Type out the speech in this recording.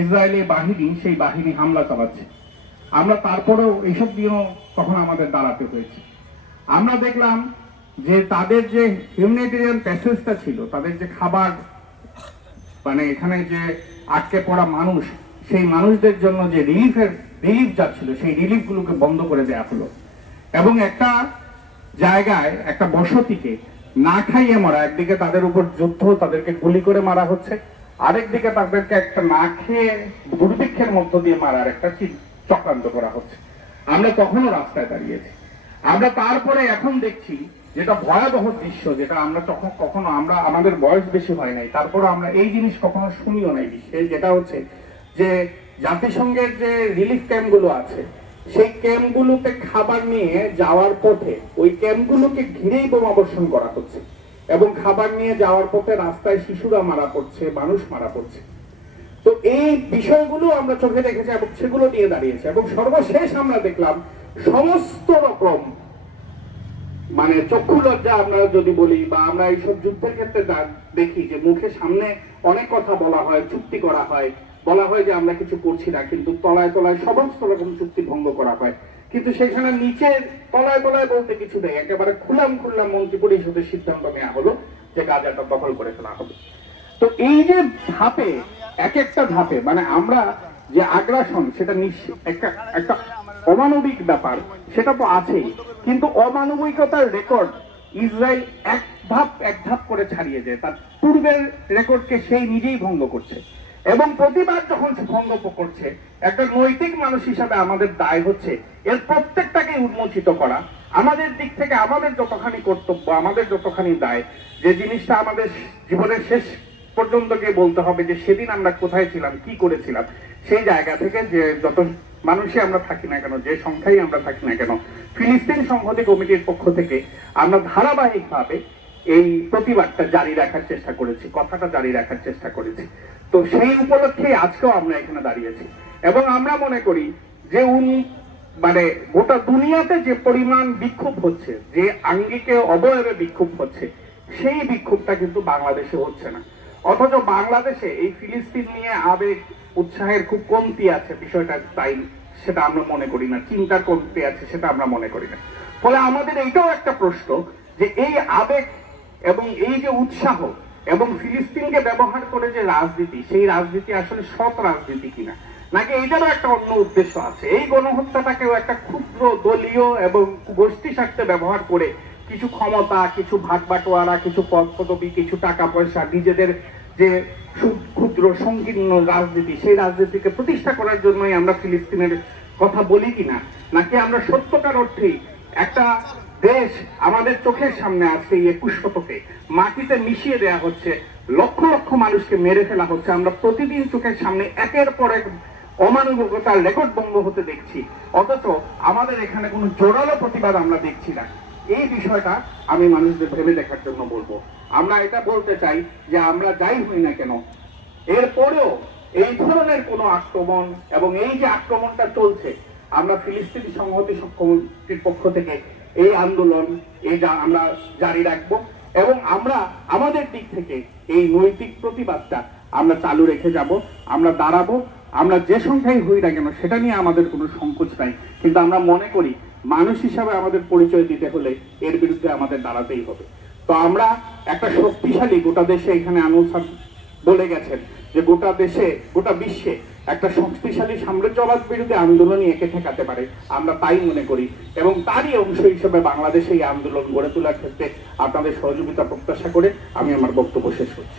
Israeli বাহিনী সেই বাহিনী হামলা চালাচ্ছে। আমরা তারপরেও এইসব দিয়েও তখন আমাদের দাঁড়াতে হয়েছে। আমরা দেখলাম যে তাদের যে হিউম্যানিটেরিয়ান প্যাসেজটা ছিল, তাদের যে খাবার মানে এখানে যে আটকে পড়া মানুষ, সেই মানুষদের জন্য যে রিলিফ যাচ্ছিল সেই রিলিফগুলোকে বন্ধ করে দেওয়া হলো এবং একটা জায়গায় একটা বসতিকে না খাইয়ে মারা, একদিকে তাদের উপর যুদ্ধ, তাদেরকে গুলি করে মারা হচ্ছে, আরেকদিকে তাদেরকে একটা না খেয়ে দুর্ভিক্ষের মধ্য দিয়ে মারার একটা চক্রান্ত করা হচ্ছে। আমরা তখনও রাস্তায় দাঁড়িয়েছি। আমরা তারপরে এখন দেখছি যেটা ভয়াবহ দৃশ্য, যেটা আমরা তখন কখনো আমরা আমাদের বয়স বেশি হয় নাই, তারপরে আমরা এই জিনিস কখনো শুনিও নাই বিশ্বে, যেটা হচ্ছে যে জাতিসংঘের যে রিলিফ ক্যাম্পগুলো আছে সেই ক্যাম্পগুলোতে খাবার নিয়ে যাওয়ার পথে ওই ক্যাম্পগুলোকে ঘিরেই বোমাবর্ষণ করা হচ্ছে এবং খাবার নিয়ে যাওয়ার পথে রাস্তায় শিশুরা মারা পড়ছে, মানুষ মারা পড়ছে। তো এই বিষয়গুলো আমরা চোখে দেখেছি এবং সেগুলো নিয়ে দাঁড়িয়েছে এবং সর্বশেষ আমরা দেখলাম সমস্ত রকম মানে চক্ষু লজ্জা আমরা যদি বলি বা আমরা এইসব যুদ্ধের ক্ষেত্রে দেখি যে মুখে সামনে অনেক কথা বলা হয়, চুক্তি করা হয়, বলা হয় যে আমরা কিছু করছি না, কিন্তু তলায় তলায় সমস্ত রকম চুক্তি ভঙ্গ করা হয়। কিন্তু সেখানে নিচে তলায় তলায় বলতে কিছু নেই, একেবারে খুলাম মন্ত্রী পরিষদের সিদ্ধান্ত নেওয়া হলো যে গাজাটা দখল করে ফেলা হবে। তো এই যে ধাপে এক একটা ধাপে মানে আমরা যে আগ্রাসন, সেটা একটা অমানবিক ব্যাপার, সেটা তো আছেই, কিন্তু অমানবিকতার রেকর্ড ইসরায়েল এক ধাপ করে ছাড়িয়ে যায়, তার পূর্বের রেকর্ডকে সেই নিজেই ভঙ্গ করছে এবং প্রতিবার যখন ভঙ্গ করছে, একটা নৈতিক মানুষ হিসাবে আমাদের দায় হচ্ছে এর প্রত্যেকটাকে উন্মোচিত করা। আমাদের দিক থেকে আমাদের যতখানি কর্তব্য, আমাদের যতখানি দায়, যে জিনিসটা আমাদের জীবনের শেষ পর্যন্ত গিয়ে বলতে হবে যে সেদিন আমরা কোথায় ছিলাম, কি করেছিলাম, সেই জায়গা থেকে যে যত মানুষই আমরা থাকি না কেন, যে সংখ্যাই আমরা থাকি না কেন, ফিলিস্তিন সংহতি কমিটির পক্ষ থেকে আমরা ধারাবাহিকভাবে এই প্রতিবাদটা জারি রাখার চেষ্টা করেছি, কথাটা জারি রাখার চেষ্টা করেছি। তো সেই উপলক্ষে আজকেও আমরা এখানে দাঁড়িয়েছি এবং আমরা মনে করি যে মানে গোটা দুনিয়াতে যে পরিমাণ বিক্ষোভ হচ্ছে, যে আঙ্গিকে অবয়বে বিক্ষোভ হচ্ছে, সেই বিক্ষোভটা কিন্তু বাংলাদেশে হচ্ছে না। অথচ বাংলাদেশে এই ফিলিস্তিন নিয়ে আবেগ উৎসাহের খুব কমতি আছে, বিষয়টা তাই সেটা আমরা মনে করি না, চিন্তার কমতি আছে সেটা আমরা মনে করি না। ফলে আমাদের এইটাও একটা প্রশ্ন যে এই আবেগ এবং এই যে উৎসাহ এবং ফিলিস্তিনকে ব্যবহার করে যে রাজনীতি, সেই রাজনীতি আসলে সৎ রাজনীতি কিনা, নাকি এইটারও একটা অন্য উদ্দেশ্য আছে। এই গণহত্যাটাকেও একটা ক্ষুদ্র দলীয় এবং গোষ্ঠী স্বার্থে ব্যবহার করে কিছু ক্ষমতা, কিছু ভাগ বাটোয়ারা, কিছু পদ পদবি, কিছু টাকা পয়সা, নিজেদের যে ক্ষুদ্র সংকীর্ণ রাজনীতি, সেই রাজনীতিকে প্রতিষ্ঠা করার জন্যই আমরা ফিলিস্তিনের কথা বলি কিনা, নাকি আমরা সত্যকার অর্থেই একটা দেশ আমাদের চোখের সামনে আছে, 21 শতকে মাটিতে মিশিয়ে দেয়া হচ্ছে, লক্ষ লক্ষ মানুষকে মেরে ফেলা হচ্ছে, আমরা প্রতিদিন চোখের সামনে একের পর এক অমানবিকতার রেকর্ড ভঙ্গ হতে দেখছি, অথচ আমাদের এখানে কোনো জোরালো প্রতিবাদ আমরা দেখছি না। এই বিষয়টা আমি মানুষদের ভেবে দেখার জন্য বলবো। আমরা এটা বলতে চাই যে আমরা যাই হই না কেন, এরপরেও এই ধরনের কোনো আক্রমণ এবং এই যে আক্রমণটা চলছে, আমরা ফিলিস্তিনি সংহতি কমিটির পক্ষ থেকে এই আন্দোলন আমরা জারি রাখবো এবং আমরা আমাদের দিক থেকে এই নৈতিক প্রতিবাদটা আমরা চালু রেখে যাব। আমরা দাঁড়াবো, আমরা যে সংখ্যাই হই না কেন সেটা নিয়ে আমাদের কোনো সংকোচ নাই, কিন্তু আমরা মনে করি মানুষ হিসাবে আমাদের পরিচয় দিতে হলে এর বিরুদ্ধে আমাদের দাঁড়াতেই হবে। তো আমরা একটা শক্তিশালী, গোটা দেশে এখানে আনোয়ার স্যার বলে গেছেন যে গোটা দেশে গোটা বিশ্বে একটা শক্তিশালী সাম্রাজ্যবাদ বিরোধী আন্দোলনই একে ঠেকাতে পারে, আমরা তাই মনে করি এবং তারই অংশ হিসেবে বাংলাদেশে এই আন্দোলন গড়ে তোলার ক্ষেত্রে আপনাদের সহযোগিতা প্রত্যাশা করে আমি আমার বক্তব্য শেষ করছি।